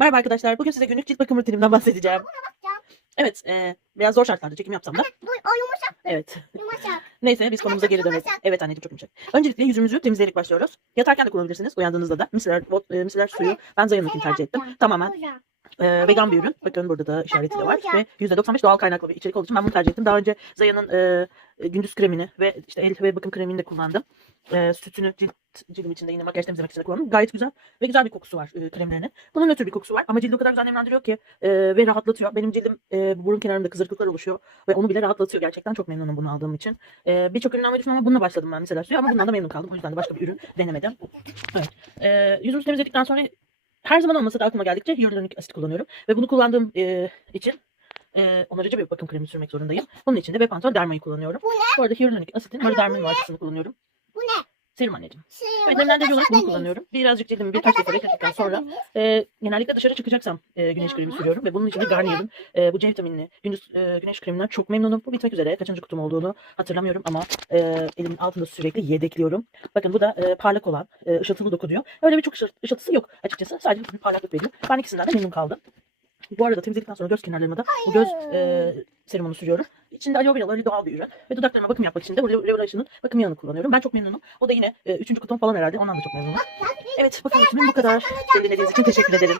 Merhaba arkadaşlar. Bugün size günlük cilt bakım rutinimden bahsedeceğim. Evet, e, biraz zor şartlarda çekim yapsam da. Bu o yumuşak Evet. yumuşak. Neyse biz konumuza geri dönelim. yumuşak. Evet anneciğim çok yumuşak. Öncelikle yüzümüzü temizleyerek başlıyoruz. Yatarken de kullanabilirsiniz. Uyandığınızda da. Miseler, vot- e, miseler suyu ben Zaya'nınkini tercih ettim. Tamamen e, vegan bir ürün. Bakın burada da işareti de var. Ve %95 doğal kaynaklı bir içerik olduğu için ben bunu tercih ettim. Daha önce Zaya'nın e, gündüz kremini ve işte el ve bakım kremini de kullandım. E, sütünü cilt cildim içinde yine makyaj temizlemek için de kullandım. Gayet güzel ve güzel bir kokusu var e, kremlerinin. Bunun nötr bir kokusu var ama cildi o kadar güzel nemlendiriyor ki e, ve rahatlatıyor. Benim cildim e, bu burun kenarında kızarıklıklar oluşuyor ve onu bile rahatlatıyor. Gerçekten çok memnunum bunu aldığım için. E, Birçok ürün almayı ama bununla başladım ben mesela ama bundan da memnun kaldım. O yüzden de başka bir ürün denemedim. Evet. E, yüzümüzü temizledikten sonra her zaman olmasa da aklıma geldikçe hyaluronik asit kullanıyorum. Ve bunu kullandığım e, için e, onarıcı bir bakım kremi sürmek zorundayım. Bunun için de Bepantol Derma'yı kullanıyorum. Bu arada hyaluronik asitin Mardermin markasını kullanıyorum. Serum anneciğim. Şey, Evet, bunu nemlendirici olarak bunu kullanıyorum. Birazcık cildimi birkaç defa beklettikten sonra e, genellikle dışarı çıkacaksam e, güneş kremi sürüyorum. Ve bunun için de Garnier'in e, bu C vitaminli gündüz e, güneş kreminden çok memnunum. Bu bitmek üzere. Kaçıncı kutum olduğunu hatırlamıyorum ama e, elimin altında sürekli yedekliyorum. Bakın bu da e, parlak olan e, ışıltılı doku diyor. Öyle bir çok ışıl- ışıltısı yok açıkçası. Sadece bir parlaklık veriyor. Ben ikisinden de memnun kaldım. Bu arada temizledikten sonra göz kenarlarıma da bu göz e, serumunu sürüyorum. İçinde aloe veralı öyle doğal bir ürün. Ve dudaklarıma bakım yapmak için de bu Revelation'ın bakım yağını kullanıyorum. Ben çok memnunum. O da yine e, üçüncü kutum falan herhalde. Ondan da çok memnunum. Evet bakım rutinum bu kadar. Beni dinlediğiniz için teşekkür ederim.